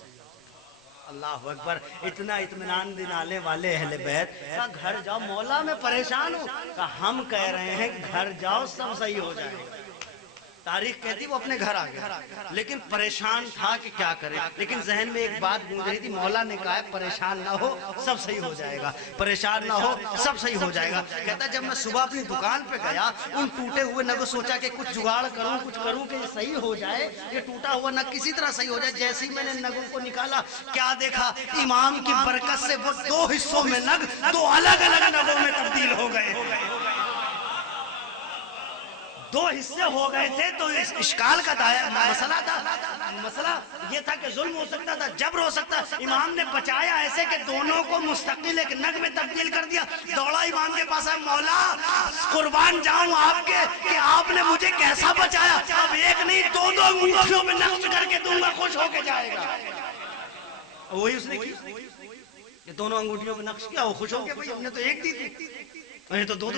اللہ اکبر، اتنا اطمینان دلانے والے اہل بیت. کہا گھر جاؤ، مولا میں پریشان ہوں. کہا ہم کہہ رہے ہیں گھر جاؤ سب صحیح ہو جائے گا. تاریخ کہتی وہ اپنے گھر آ گیا، لیکن پریشان تھا کہ کیا کرے. لیکن ذہن میں ایک بات گونج رہی تھی، مولا نے کہا ہے پریشان نہ ہو سب صحیح ہو جائے گا، پریشان نہ ہو سب صحیح ہو جائے گا. کہتا جب میں صبح اپنی دکان پہ گیا، ان ٹوٹے ہوئے نگوں سوچا کہ کچھ جگاڑ کروں، کچھ کروں کہ یہ صحیح ہو جائے، یہ ٹوٹا ہوا نگ کسی طرح صحیح ہو جائے. جیسے ہی میں نے نگوں کو نکالا، کیا دیکھا؟ امام کی برکت سے وہ 2 حصوں میں نگ 2 الگ الگ نگوں میں تبدیل ہو گئے. 2 حصے ہو گئے تھے تو اس اشکال کا مسئلہ تھا. مسئلہ یہ تھا کہ ظلم ہو سکتا تھا، جبر ہو سکتا. امام نے بچایا ایسے کہ دونوں کو مستقل ایک نگ میں تبدیل کر دیا. دوڑا امام کے پاس ہے، مولا قربان جاؤں آپ کے کہ آپ نے مجھے کیسا بچایا. اب ایک نہیں 2 انگوٹھیوں میں نقش کر کے دوں گا، خوش ہو کے جائے گا. وہی اس نے کی، 2 انگوٹھیوں میں نقش کیا، وہ خوش ہو کے بھئی ہم نے تو ایک دی تھی، یہ تو 2.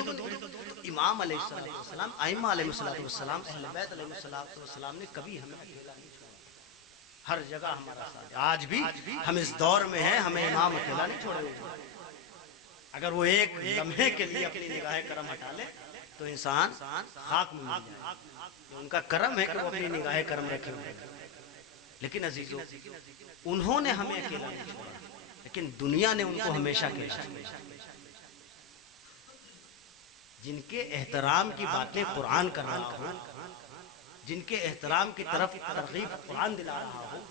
امام علیہ السلام، ائمہ علیہ السلام، اہل بیت علیہ السلام نے کبھی ہمیں اکیلا نہیں چھوڑا. ہر جگہ ہمارا ساتھ. آج بھی ہم اس دور میں ہیں، ہمیں امام اکیلا نہیں چھوڑے. اگر وہ ایک لمحے کے لیے اپنی نگاہ کرم ہٹا لے تو انسان خاک میں مل جائے. ان کا کرم ہے کہ وہ اپنی نگاہ کرم رکھے ہوئے. لیکن عزیزو، انہوں نے ہمیں اکیلا نہیں چھوڑا، لیکن دنیا نے ان کو ہمیشہ اکیلا چھوڑا. جن کے احترام کی باتیں قرآن کر رہا ہوں، جن کے احترام کی طرف ترغیب قرآن دلا رہا ہوں،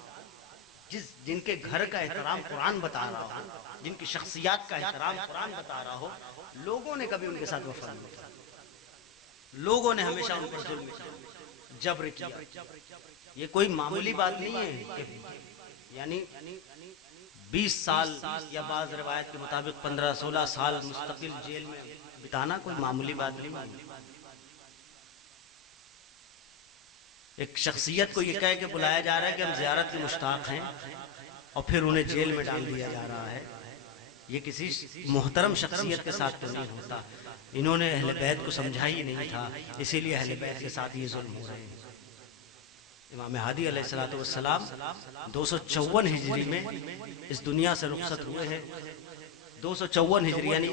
جن کے گھر کا احترام قرآن بتا رہا ہوں، جن کی شخصیات کا احترام قرآن بتا رہا ہو، لوگوں نے کبھی ان کے ساتھ وفا نہیں کیا. لوگوں نے ہمیشہ ان پر ظلم کیا، جبر کیا. یہ کوئی معمولی بات نہیں ہے. یعنی 20 سال یا بعض روایت کے مطابق 15-16 سال مستقل جیل میں بتانا کوئی معمولی بات نہیں ہے. ایک شخصیت کو یہ کہہ کے بلایا جا رہا ہے کہ ہم زیارت کے مشتاق ہیں، اور پھر انہیں جیل میں ڈال دیا جا رہا ہے. یہ کسی محترم شخصیت کے ساتھ تو نہیں ہوتا. انہوں نے اہل بیت کو سمجھا ہی نہیں تھا، اسی لیے اہل بیت کے ساتھ یہ ظلم ہو رہے ہیں. امام ہادی علیہ السلام 254 ہجری میں اس دنیا سے رخصت ہوئے ہیں. 254 ہجری یعنی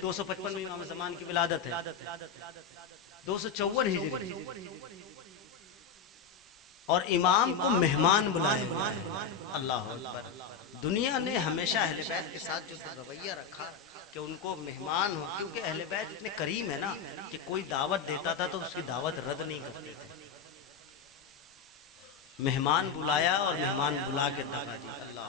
255 میں امام زمان کی ولادت ہے. 254 ہجری اور امام کو مہمان بلائے ہوئے ہیں. اللہ اکبر. دنیا نے ہمیشہ اہل بیت کے ساتھ جو رویہ رکھا کہ ان کو مہمان ہو، کیونکہ اہل بیت اتنے کریم ہے نا کہ کوئی دعوت دیتا تھا تو اس کی دعوت رد نہیں کرتے تھے. مہمان بلایا اور مہمان بلا کے دغا دی. اللہ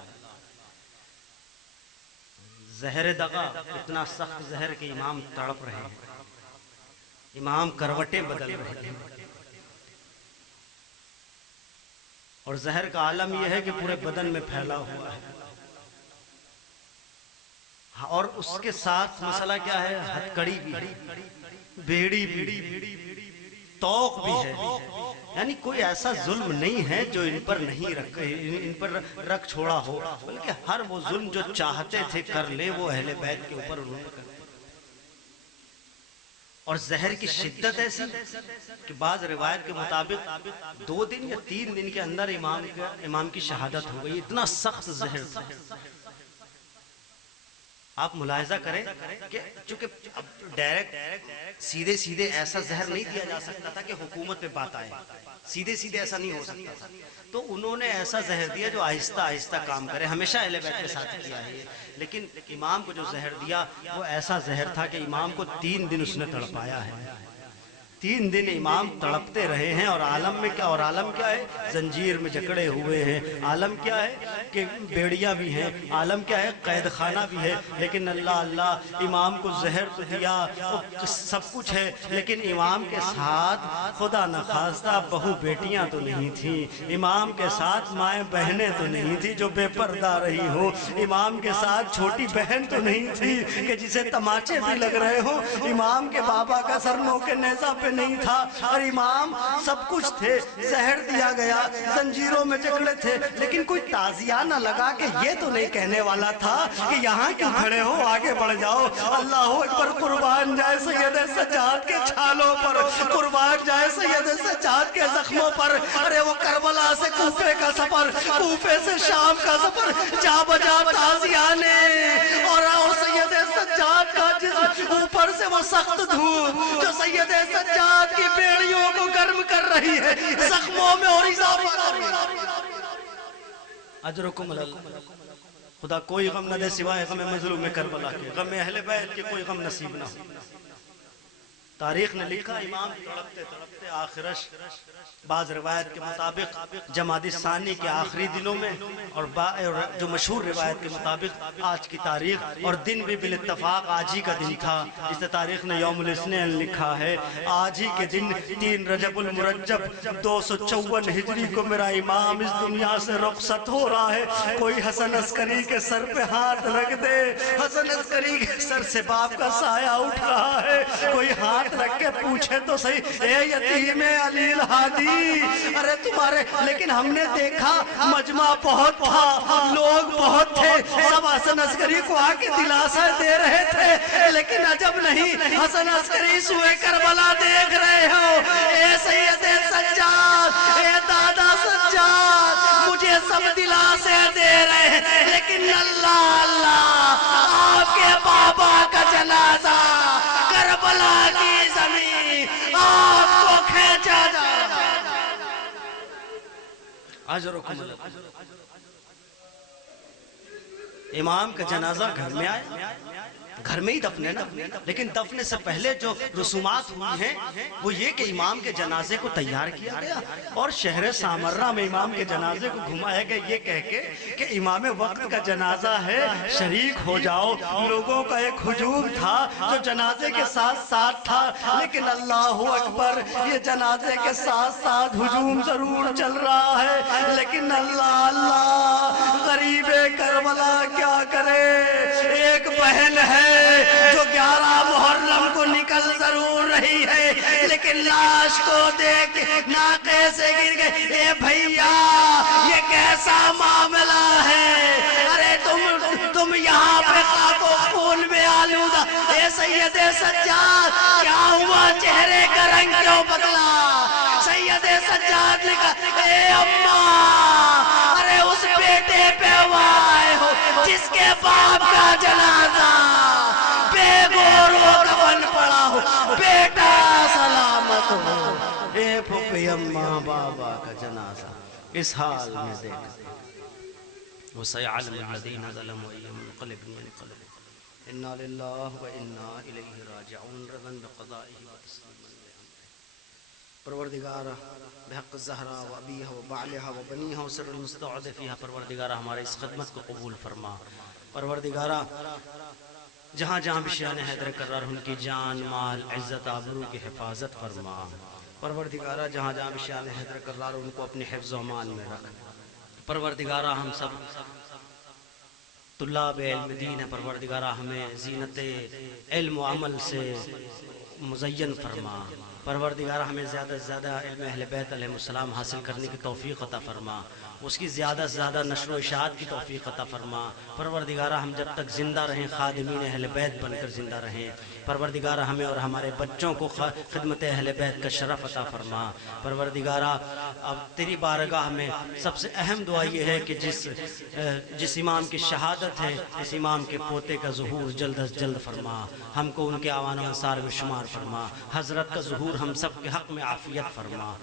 زہر دغا، اتنا سخت زہر کہ امام تڑپ رہے ہیں، امام کروٹیں بدل رہے ہیں. اور زہر کا عالم یہ ہے کہ پورے بدن میں پھیلا ہوا ہے. اور اس کے ساتھ مسئلہ کیا ہے؟ ہتکڑی بھی ہے، بیڑی بھی، توق بھی ہے. یعنی کوئی ایسا ظلم نہیں ہے جو ان پر نہیں ان پر رکھ چھوڑا ہو، بلکہ ہر وہ ظلم جو چاہتے تھے کر لے وہ اہل بیت کے اوپر انہوں نے کر. اور زہر کی شدت ایسی کہ بعض روایت کے مطابق 2 دن یا 3 دن کے اندر امام کی شہادت ہو گئی. اتنا سخت زہر تھا. آپ ملاحظہ کریں کہ چونکہ اب ڈائریکٹ سیدھے سیدھے ایسا زہر نہیں دیا جا سکتا تھا کہ حکومت پہ بات آئے، سیدھے سیدھے ایسا نہیں ہو سکتا تھا، تو انہوں نے ایسا زہر دیا جو آہستہ آہستہ کام کرے. ہمیشہ اہل بیت کے ساتھ کیا ہے یہ، لیکن امام کو جو زہر دیا وہ ایسا زہر تھا کہ امام کو 3 دن اس نے تڑپایا ہے. 3 دن امام تڑپتے رہے ہیں. اور عالم میں کیا، اور عالم کیا ہے، زنجیر میں جکڑے ہوئے ہیں. عالم کیا ہے کہ بیڑیاں بھی ہیں. عالم کیا ہے، قید خانہ بھی ہے. لیکن اللہ اللہ، امام کو زہر تو دیا، سب کچھ ہے، لیکن امام کے ساتھ خدا نخواستہ بہو بیٹیاں تو نہیں تھیں. امام کے ساتھ مائیں بہنیں تو نہیں تھیں جو بے پردہ رہی ہو. امام کے ساتھ چھوٹی بہن تو نہیں تھی کہ جسے تماچے بھی لگ رہے ہو. امام کے بابا کا سر نوکے نیزہ پہ نہیں تھا. اور امام سب کچھ تھے. زہر دیا گیا، زنجیروں میں جکڑے تھے، لیکن کوئی تعزیہ نہ لگا کہ یہ تو نہیں کہنے والا تھا کہ یہاں کیوں کھڑے ہو، آگے بڑھ جاؤ. اللہ اکبر. قربان جائے سید سجاد کے چھالوں پر، قربان جائے سید سجاد کے زخموں پر. ارے وہ کربلا سے کوفے کا سفر، کوفے سے شام کا سفر، جا بجا تعزیہ نے. اور سید سجاد کا جسم، اوپر سے وہ سخت دھوپ جو سید سجاد کی بیڑیوں کو گرم کر رہی ہے، زخموں میں اور اضافہ. اجرکم اللہ. خدا کوئی غم نہ دے سوائے غم مظلوم کربلا کے. غم اہل بیت کے کوئی غم نصیب نہ ہو. تاریخ نے لکھا امام تڑپتے تڑپتے آخرش، بعض روایت کے مطابق جمادی ثانی کے آخری دنوں میں، اور جو مشہور روایت کے مطابق آج کی تاریخ اور دن بھی بالاتفاق آج ہی کا دن تھا. اس تاریخ نے یوم الاثنین لکھا ہے. آج ہی کے دن 3 رجب المرجب 254 ہجری کو میرا امام اس دنیا سے رخصت ہو رہا ہے. کوئی حسن عسکری کے سر پہ ہاتھ رکھ دے. حسن عسکری کے سر سے باپ کا سایہ اٹھ رہا ہے. کوئی ہاتھ رکھ کے پوچھے تو صحیح، اے یتیم علی الہادی، ارے تمہارے. لیکن ہم نے دیکھا مجمع بہت تھا، لوگ بہت تھے، سب حسن عسکری کو آ کے دلاسا دے رہے تھے. لیکن عجب نہیں، حسن عسکری سوئے کربلا دیکھ رہے ہو. اے سید سجاد، اے دادا سجاد، مجھے سب دلاسے دے رہے ہیں، لیکن اللہ اللہ، آپ کے بابا کا جنازہ کربلا کی زمین آپ کو کھینچا جا رہا ہے. اجرکم اللہ. امام کا جنازہ گھر میں آئے، گھر میں ہی دفن ہے نا، لیکن دفن سے پہلے جو رسومات ہوئی ہیں وہ یہ کہ امام کے جنازے کو تیار کیا گیا اور شہر سامرہ میں امام کے جنازے کو گھمایا گیا یہ کہہ کے کہ امام وقت کا جنازہ ہے، شریک ہو جاؤ. لوگوں کا ایک ہجوم تھا جو جنازے کے ساتھ ساتھ تھا، لیکن اللہ اکبر، یہ جنازے کے ساتھ ساتھ ہجوم ضرور چل رہا ہے، لیکن اللہ اللہ، غریب کربلا کیا کرے. ایک بہن ہے جو 11 محرم کو نکل ضرور رہی ہے، لیکن لاش کو دیکھ ناقے سے گر گئے. اے بھیا یہ کیسا معاملہ ہے، ارے تم یہاں پہ خاک و خون میں آلودہ. اے سید سجاد کیا ہوا، چہرے کا رنگ کیوں بدلا. سید سجاد نے کہا اے اماں، ارے اس بیٹے پہ آئے ہو جس کے باپ کا جنازہ بے گور و کفن پڑا ہو، بیٹا سلامت ہو. اے پھوپھی اماں بابا کا جنازہ اس حال میں دیکھ. وَسَيَعْلَمُ الَّذِينَ ظَلَمُوا أَيَّ مُنقَلِبٍ يَنقَلِبُونَ إِنَّا لِلَّهِ وَإِنَّا إِلَيْهِ راجعون. رضا بقضائه وتسلیما بأمره. پروردگارہ بحق الزہرا و ابیہا و بعلہا و بنیہا و سر المستعد فیہا، پروردگارہ ہمارے اس خدمت کو قبول فرما. پروردگارہ جہاں جہاں بھی شان حیدر کرار ان کی جان مال عزت آبرو کی حفاظت فرما. پروردگارہ جہاں جہاں بھی شان حیدر کرار ان کو اپنے حفظ و امان میں رکھ. پروردگارہ ہم سب طلاب علم دین ہے، پروردگارہ ہمیں زینت علم و عمل سے مزین فرما. پروردگار ہمیں زیادہ سے زیادہ علم اہل بیت علیہ السلام حاصل کرنے کی توفیق عطا فرما، اس کی زیادہ سے زیادہ نشر و اشاعت کی توفیق عطا فرما۔ پروردگارہ ہم جب تک زندہ رہیں خادمین اہل بیت بن کر زندہ رہیں۔ پروردگارہ ہمیں اور ہمارے بچوں کو خدمت اہل بیت کا شرف عطا فرما۔ پروردگارہ اب تیری بارگاہ میں سب سے اہم دعا یہ ہے کہ جس امام کی شہادت ہے اس امام کے پوتے کا ظہور جلد از جلد فرما، ہم کو ان کے اعوان و انصار میں شمار فرما، حضرت کا ظہور ہم سب کے حق میں عافیت فرما۔